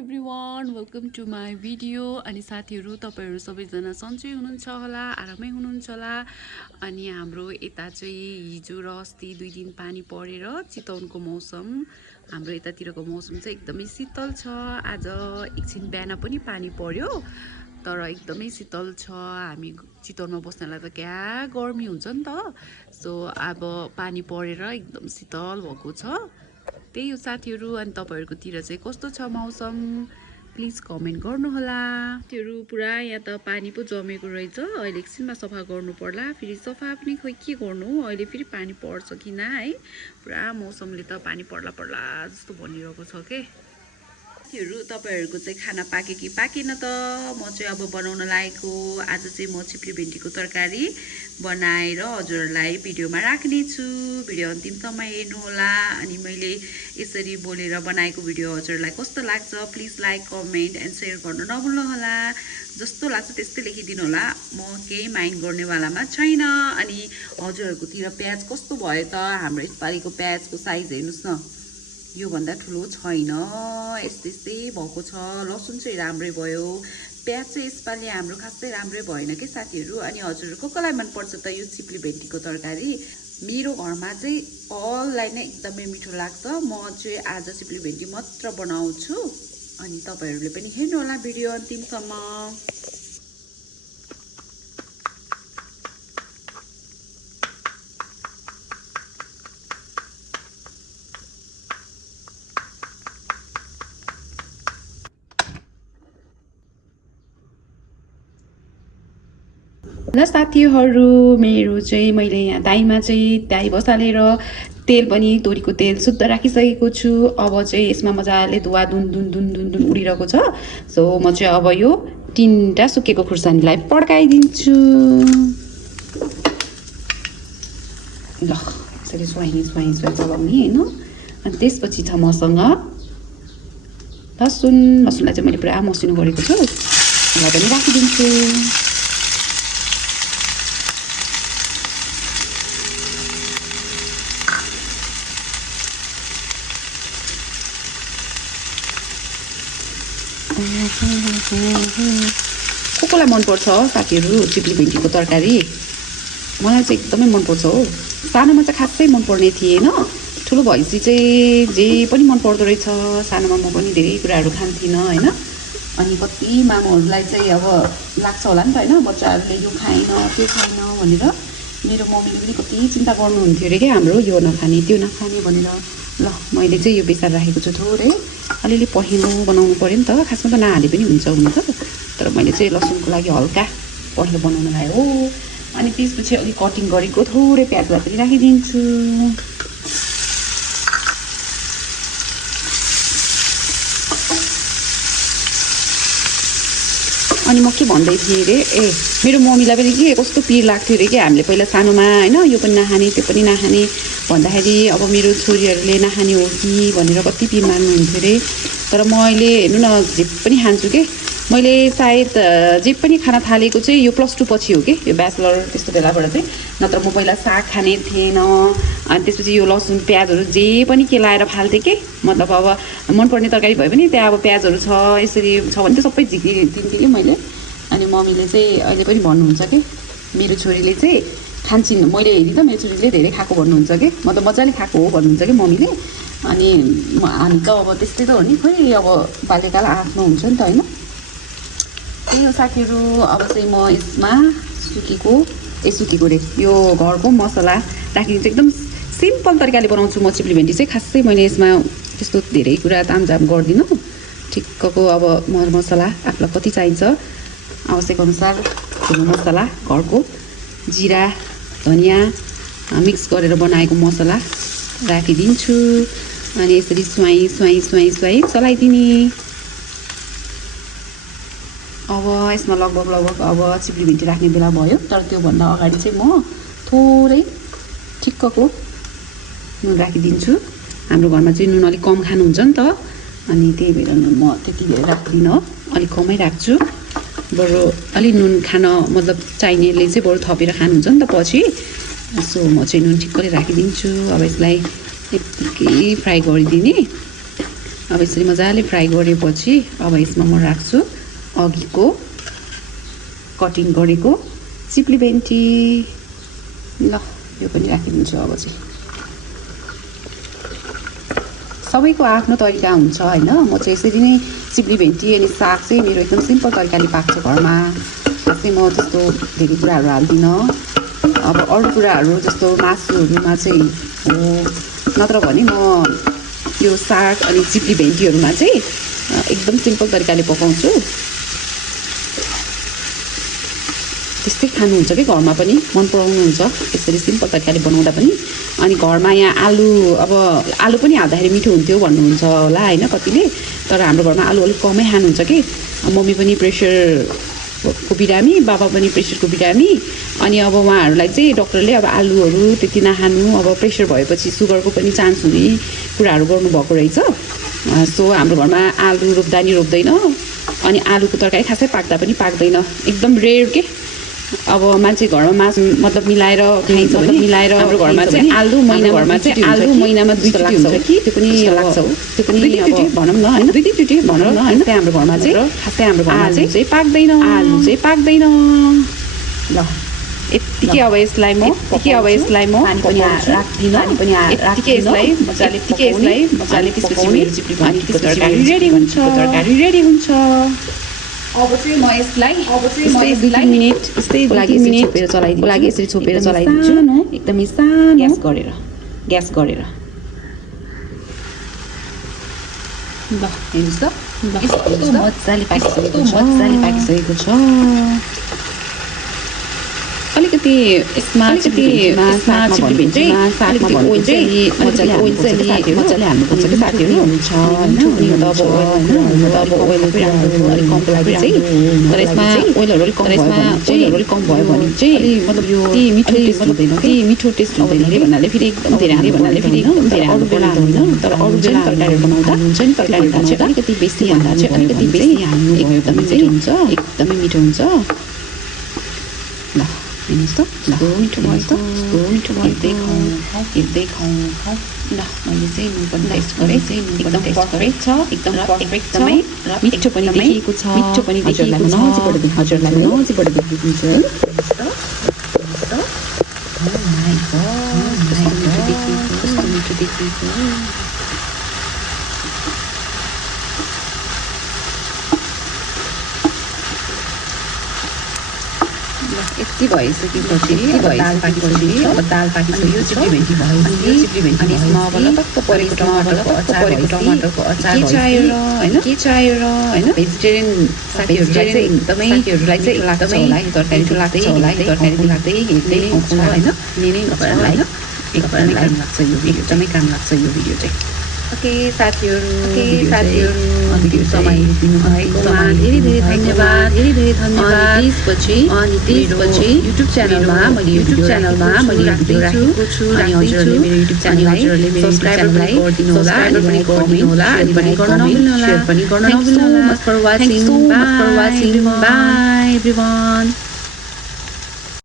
Everyone welcome to my video. अनि साथीहरू तपाईँहरू सबैजना सन्चै हुनुहुन्छ होला, आरामै हुनुहुन्छ होला। अनि हाम्रो यता चाहिँ हिजो र अस्ति 2 दिन पानी परेर चितवनको मौसम, हाम्रो यतातिरको मौसम चाहिँ एकदमै शीतल छ। आज एकछिन बिहान पनि पानी पर्यो तर एकदमै शीतल छ। हामी चितवनमा बस्नलाई त क्या गर्मी हुन्छ नि त। सो अब पानी परेर एकदम शीतल भएको छ। त्यही हो साथीहरू। अनि तपाईँहरूकोतिर चाहिँ कस्तो छ मौसम, प्लिज कमेन्ट गर्नुहोला। त्योहरू पुरा यहाँ त पानी पो जमेको रहेछ। अहिले एकछिनमा सफा गर्नु पर्ला। फेरि सफा पनि खोइ के गर्नु, अहिले फेरि पानी पर्छ कि न है। पुरा मौसमले त पानी पर्ला पर्ला जस्तो भनिरहेको छ के। साथीहरू तपाईँहरूको चाहिँ खाना पाके कि पाकेन त? म चाहिँ अब बनाउन लागेको। आज चाहिँ म चिप्ली भेन्डीको तरकारी बनाएर हजुरहरूलाई भिडियोमा राख्नेछु। भिडियो अन्तिमसम्म हेर्नुहोला। अनि मैले यसरी बोलेर बनाएको भिडियो हजुरहरूलाई कस्तो लाग्छ please like comment and share गर्नु नभुल्नुहोला। जस्तो लाग्छ त्यस्तै लेखिदिनु होला, म केही माइन्ड गर्नेवालामा छैन। अनि हजुरहरूकोतिर प्याज कस्तो भयो त? हाम्रो यसपालिको प्याजको साइज हेर्नुहोस् न, योभन्दा ठुलो छैन, यस्तै भएको छ। लसुन चाहिँ राम्रै भयो, प्याज चाहिँ यसपालि हाम्रो खासै राम्रै भएन के साथीहरू। अनि हजुरहरू कसलाई मनपर्छ त यो चिप्ली भेन्डीको तरकारी? मेरो घरमा चाहिँ अललाई नै एकदमै मिठो लाग्छ। म चाहिँ आज चिप्ली भेन्डी मात्र बनाउँछु। अनि तपाईँहरूले पनि हेर्नुहोला भिडियो अन्तिमसम्म। ल साथीहरू, मेरो चाहिँ मैले यहाँ दाईमा चाहिँ दाई बसालेर तेल पनि तोरीको तेल शुद्ध राखिसकेको छु। अब चाहिँ यसमा मजाले धुवा दुन दुन दुन दुन दुन उडिरहेको छ। सो म चाहिँ अब यो 3टा सुकेको खुर्सानीलाई पड्काइदिन्छु। ल यसरी स्वाइनी स्वाइनी स्वाइ चलाउने होइन। अनि त्यसपछि छ मसँग लसुनलाई चाहिँ मैले पुरा मसिनो गरेको छु, यसलाई पनि राखिदिन्छु। कसलाई मनपर्छ साथीहरू चिप्ली भेन्डीको तरकारी? मलाई चाहिँ एकदमै मनपर्छ हो। सानोमा चाहिँ खासै मनपर्ने थिएन, ठुलो भएपछि चाहिँ जे पनि मन पर्दो रहेछ। सानोमा म पनि धेरै कुराहरू खान्थिनँ होइन। अनि कति मामाहरूलाई चाहिँ अब लाग्छ होला नि त होइन, बच्चाहरूले यो खाएन त्यो खाएन भनेर। मेरो मम्मीले पनि कति चिन्ता गर्नुहुन्थ्यो अरे क्या, हाम्रो यो नखाने त्यो नखाने भनेर। ल मैले चाहिँ यो बेसार राखेको छु थोरै, अलिअलि पहेँलो बनाउनु पऱ्यो नि त। खासमा त नहाले पनि हुन्छ हुन त, तर मैले चाहिँ लसुनको लागि हल्का पहेँलो बनाउन लगाएँ हो। अनि त्यसपछि अलिक कटिङ गरेको थोरै प्याजलाई पनि राखिदिन्छु। अनि म के भन्दै थिएँ अरे, मेरो मम्मीलाई पनि के कस्तो पिर लाग्थ्यो अरे कि हामीले पहिला सानोमा होइन, यो पनि नखाने त्यो पनि नखाने भन्दाखेरि अब मेरो छोरीहरूले नखाने हो कि भनेर कति पिर मान्नुहुन्थ्यो अरे। तर मैले हेर्नु न जे पनि खान्छु कि। मैले सायद जे पनि खान थालेको चाहिँ यो +2 पछि हो कि, यो ब्याचलर त्यस्तो बेलाबाट चाहिँ। नत्र म पहिला साग खाने थिएन। अनि त्यसपछि यो लसुन प्याजहरू जे पनि केलाएर फाल्थेँ कि। मतलब अब मनपर्ने तरकारी भयो भने त्यहाँ अब प्याजहरू छ यसरी छ भने त सबै झिकिदिन्थेँ कि मैले। अनि मम्मीले चाहिँ अहिले पनि भन्नुहुन्छ कि मेरो छोरीले चाहिँ खान्छिन्, मैले हेरेँ त मेरो छोरीले धेरै खाएको भन्नुहुन्छ कि, मतलब मजाले खाएको हो भन्नुहुन्छ कि मम्मीले। अनि हामी त अब त्यस्तै त हो नि, खोइ अब बाल्यकाल आफ्नो हुन्छ नि त होइन। त्यही हो साथीहरू। अब चाहिँ म यसमा सुकेको रे यो घरको मसला राखिदिन्छु। एकदम सिम्पल तरिकाले बनाउँछु म चिप्ली भेन्डी चाहिँ। खासै मैले यसमा त्यस्तो धेरै कुरा तामझाम गर्दिनँ। ठिक्कको अब मरमसला आफूलाई कति चाहिन्छ आवश्यक अनुसार ठुलो मसला घरको जिरा धनियाँ मिक्स गरेर बनाएको मसला राखिदिन्छु। अनि यसरी स्वाई स्वाई स्वाई स्वाई चलाइदिने। अब यसमा लगभग अब चिप्ली भेन्डी राख्ने बेला भयो। तर त्योभन्दा अगाडि चाहिँ म थोरै ठिक्कको नुन राखिदिन्छु। हाम्रो घरमा चाहिँ नुन अलिक कम खानुहुन्छ नि त, अनि त्यही भएर म त्यति धेरै राख्दिनँ, अलिक कमै राख्छु। बरु अलि नुन खान मतलब चाहिनेले चाहिँ बरु थपेर खानुहुन्छ नि त पछि। सो म चाहिँ नुन ठिक्कले राखिदिन्छु। अब यसलाई यत्तिकै फ्राई गरिदिने। अब यसरी मजाले फ्राई गरेपछि अब यसमा म राख्छु अघिको कटिङ गरेको चिप्ली भेन्डी। ल यो पनि राखिदिन्छु। अब चाहिँ सबैको आफ्नो तरिका हुन्छ हैन। म चाहिँ यसरी नै चिप्ली भेन्डी अनि साग चाहिँ मेरो एकदम सिम्पल तरिकाले पाक्छ घरमा। चाहिँ म त्यस्तो धेरै कुराहरू हाल्दिनँ। अब अरू कुराहरू जस्तो मासुहरूमा चाहिँ हो, नत्र भने म यो साग अनि चिप्ली भेन्डीहरूमा चाहिँ एकदम सिम्पल तरिकाले पकाउँछु। त्यस्तै खानुहुन्छ कि घरमा पनि मन पराउनुहुन्छ यसरी सिम्पल तरिकाले बनाउँदा पनि। अनि घरमा यहाँ आलु पनि हाल्दाखेरि मिठो हुन्थ्यो भन्नुहुन्छ होला हैन कतिले, तर हाम्रो घरमा आलु अलिक कमै खानुहुन्छ कि। मम्मी पनि प्रेसरको बिरामी, बाबा पनि प्रेसरको बिरामी। अनि अब उहाँहरूलाई चाहिँ डक्टरले अब आलुहरू त्यति नखानु, अब प्रेसर भएपछि सुगरको पनि चान्स हुने कुराहरू गर्नुभएको रहेछ। सो हाम्रो घरमा आलु रोप्दा नि रोप्दैन, अनि आलुको तरकारी खासै पाक्दा पनि पाक्दैन, एकदम रेयर के। अब मान्छे घरमा मासु मतलब मिलाएर खाइन्छ भने मिलाएर हाम्रो घरमा चाहिँ आलु महिनामा 2 चोटि हुन्छ कि त्यो पनि लाग्छ हो, त्यो पनि अब भनौँ न हैन 2 चोटि भनौँ न हैन। त्यहाँ हाम्रो घरमा चाहिँ पाक्दैन, आलु चाहिँ पाक्दैन। ल यतिकै अब यसलाई म पानी पनि राख्दिनँ, यतिकै यसलाई मजाले त्यसपछि मेरो चिप्ली अनि तरकारी रेडी हुन्छ। अब चाहिँ म यसलाई 2 मिनेट लागि यसरी छोपेर चलाइदिन्छु एकदमै सानो ग्यास गरेर। ल हेर्नुस् त यस्तो मजाले पाकिसकेको छ। अलिकति यसमा चिप्ली भेन्डीमा सागमा भनेपछि मजाले हाल्नुपर्छ कि साथीहरू हुन्छ हैन। अब ओइलहरू अलिक कमको लागि चाहिँ, तर यसमा ओइलहरू अलिक कम भयो भने चाहिँ मतलब यो मिठो टेस्ट हुँदैन अरे भन्नाले फेरि एकदम धेरै हाल्नु भन्नाले फेरि एकदम धेरै अरू बेला हाल्दैन। तर अरू बेला तरकारी बनाउँदा अलिकति बेसी हाल्दा चाहिँ अलिकति बेसी हाल्नु भयो भने चाहिँ एकदमै मिठो हुन्छ। ल हेर्नुहोस् त मिठो भयो त, हेर्दै खाउँ। ल मैले चाहिँ नुन पनि टेस्ट गरेँ, एकदम पर्फेक्ट छ, एकदम पर्फेक्ट छ, मिठो पनि देखिएको छ। हजुरलाई नजिकबाट देखिन्छ है। कस्तो मिठो देखिएको। यति भइसकेपछि दाल पाकिसक्यो, चिप्ली भेन्डी भयो अनि यसमा अब लपक्क परेको टमाटरको अचार के चाहियो र हैन। भेजिटेरियन साथीहरूलाई चाहिँ एकदमै लाग्छ होला यो तरकारी लाग्दै हेर्दै खाउँछ हैन। तपाईहरुलाई एकदमै काम लाग्छ यो भिडियो चाहिँ। ओके साथीहरू भिडियो समय दिनु भएकोमा धेरै धन्यवाद। अनि त्यसपछि युट्युब च्यानलमा मैले भिडियो राखेको छु अनि हजुरहरूले मेरो युट्युब च्यानललाई सब्स्क्राइब गरिदिनु होला, अनि पनि गर्न नभुल्नु होला, शेयर पनि गर्न नभुल्नु होला। Thanks so much for watching. Bye everyone.